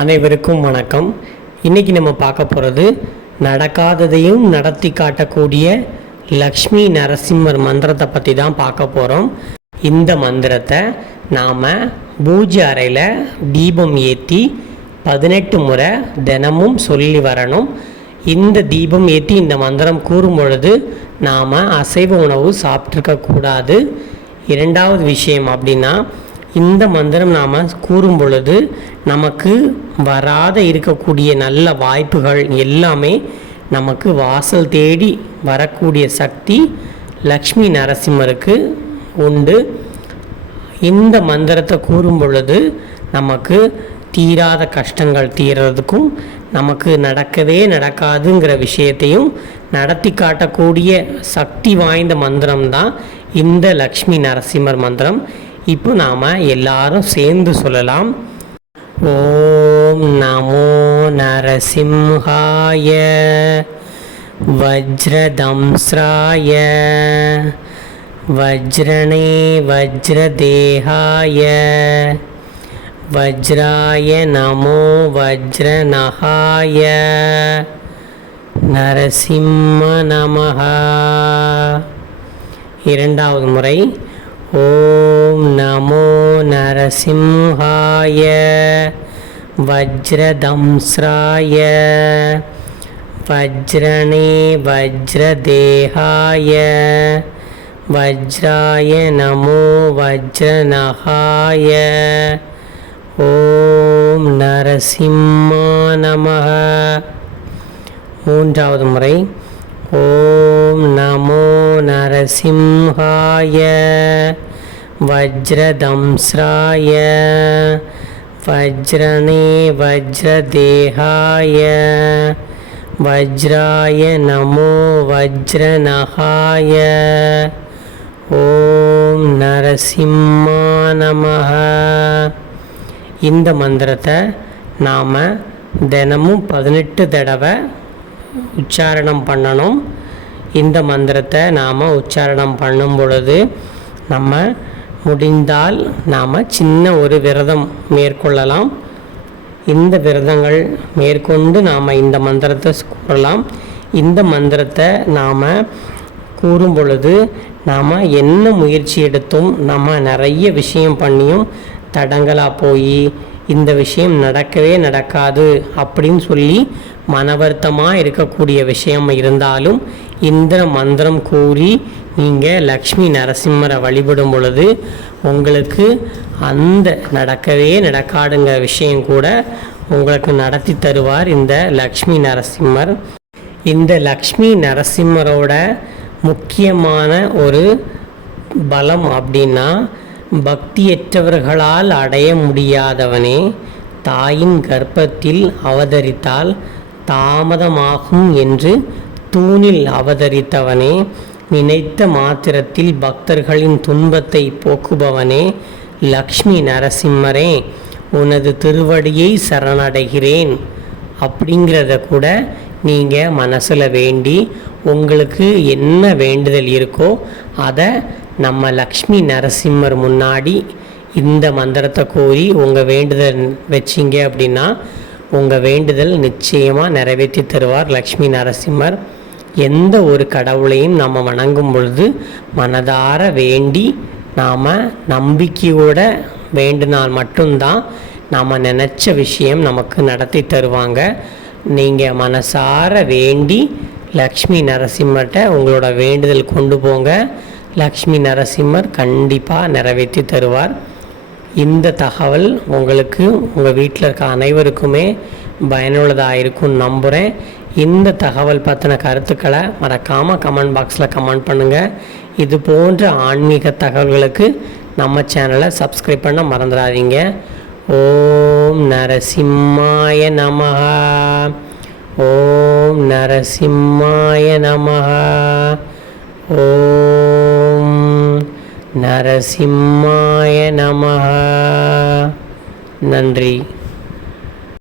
அனைவருக்கும் வணக்கம். இன்றைக்கி நம்ம பார்க்க போகிறது நடக்காததையும் நடத்தி காட்டக்கூடிய லக்ஷ்மி நரசிம்மர் மந்திரத்தை பற்றி தான் பார்க்க போகிறோம் இந்த மந்திரத்தை நாம் பூஜை அறையில் தீபம் ஏற்றி பதினெட்டு முறை தினமும் சொல்லி வரணும். இந்த தீபம் ஏற்றி இந்த மந்திரம் கூறும் பொழுது நாம் அசைவ உணவு சாப்பிட்ருக்கக்கூடாது இரண்டாவது விஷயம் அப்படின்னா இந்த மந்திரம் நாம் கூறும் பொழுது நமக்கு வராத இருக்கக்கூடிய நல்ல வாய்ப்புகள் எல்லாமே நமக்கு வாசல் தேடி வரக்கூடிய சக்தி லக்ஷ்மி நரசிம்மருக்கு உண்டு. இந்த மந்திரத்தை கூறும் பொழுது நமக்கு தீராத கஷ்டங்கள் தீர்றதுக்கும் நமக்கு நடக்கவே நடக்காதுங்கிற விஷயத்தையும் நடத்தி காட்டக்கூடிய சக்தி வாய்ந்த மந்திரம் தான் இந்த லக்ஷ்மி நரசிம்மர் மந்திரம். இப்போ நாம் எல்லாரும் சேர்ந்து சொல்லலாம். ஓம் நமோ நரசிம்ஹாய வஜ்ரதம்ஸ்ராய வஜ்ரணே வஜ்ரதேகாய வஜ்ராய நமோ வஜ்ரநகாய நரசிம்ம நமஹ இரண்டாவது முறை ஓம் நமோ நரசிம்ஹாய வஜ்ரதம்ஸ்ராய வஜ்ரணே வஜ்ரதேகாய வஜ்ராய நமோ வஜ்ரநகாய ஓம் நரசிம்மா நமஹ மூன்றாவது முறை ஓம் நமோ நரசிம்ஹாய வஜ்ரதம்ஸ்ராய வஜ்ரணே வஜ்ரதேகாய வஜ்ராய நமோ வஜ்ரநகாய ஓம் நரசிம்மா நமஹ இந்த மந்திரத்தை நாம் தினமும் பதினெட்டு தடவை உச்சாரணம் பண்ணணும். இந்த மந்திரத்தை நாம் உச்சாரணம் பண்ணும் பொழுது நம்ம முடிந்தால் நாம் சின்ன ஒரு விரதம் மேற்கொள்ளலாம். இந்த விரதங்கள் மேற்கொண்டு நாம் இந்த மந்திரத்தை கூறலாம். இந்த மந்திரத்தை நாம் கூறும் பொழுது நாம் என்ன முயற்சி எடுத்தும் நம்ம நிறைய விஷயம் பண்ணியும் தடங்களாக போய் இந்த விஷயம் நடக்கவே நடக்காது அப்படின்னு சொல்லி மனவருத்தமாக இருக்கக்கூடிய விஷயம் இருந்தாலும் இந்த மந்திரம் கூறி நீங்கள் லக்ஷ்மி நரசிம்மரை வழிபடும் பொழுது உங்களுக்கு அந்த நடக்கவே நடக்காதுங்கிற விஷயம் கூட உங்களுக்கு நடத்தி தருவார் இந்த லக்ஷ்மி நரசிம்மர். இந்த லக்ஷ்மி நரசிம்மரோட முக்கியமான ஒரு பலம் அப்படின்னா பக்தியற்றவர்களால் அடைய முடியாதவனே தாயின் கர்ப்பத்தில் அவதரித்தால் தாமதமாகும் என்று தூணில் அவதரித்தவனே நினைத்த மாத்திரத்தில் பக்தர்களின் துன்பத்தை போக்குபவனே லக்ஷ்மி நரசிம்மரே உனது திருவடியை சரணடைகிறேன். அப்படிங்கிறத கூட நீங்கள் மனசில் வேண்டி உங்களுக்கு என்ன வேண்டுதல் இருக்கோ அதை நம்ம லக்ஷ்மி நரசிம்மர் முன்னாடி இந்த மந்திரத்தை கூறி உங்கள் வேண்டுதல் வச்சிங்க அப்படின்னா உங்கள் வேண்டுதல் நிச்சயமாக நிறைவேற்றி தருவார் லக்ஷ்மி நரசிம்மர். எந்த ஒரு கடவுளையும் நம்ம வணங்கும் பொழுது மனதார வேண்டி நாம் நம்பிக்கையோட வேண்டினால் மட்டும்தான் நாம் நினச்ச விஷயம் நமக்கு நடத்தி தருவாங்க. நீங்கள் மனசார வேண்டி லக்ஷ்மி நரசிம்மர்கிட்ட உங்களோட வேண்டுதல் கொண்டு போங்க. லக்ஷ்மி நரசிம்மர் கண்டிப்பாக நிறைவேற்றி தருவார். இந்த தகவல் உங்களுக்கு உங்கள் வீட்டில் இருக்க அனைவருக்குமே பயனுள்ளதாக இருக்கும்னு நம்புகிறேன் இந்த தகவல் பற்றின கருத்துக்களை மறக்காமல் கமெண்ட் பாக்ஸில் கமெண்ட் பண்ணுங்கள் இது போன்ற ஆன்மீக தகவல்களுக்கு நம்ம சேனலை சப்ஸ்கிரைப் பண்ண மறந்துடாதீங்க. ஓம் நரசிம்மாய நமஹ. ஓம் நரசிம்மாய நமஹ. ஓம் நரசிம்மாய நம நன்றி.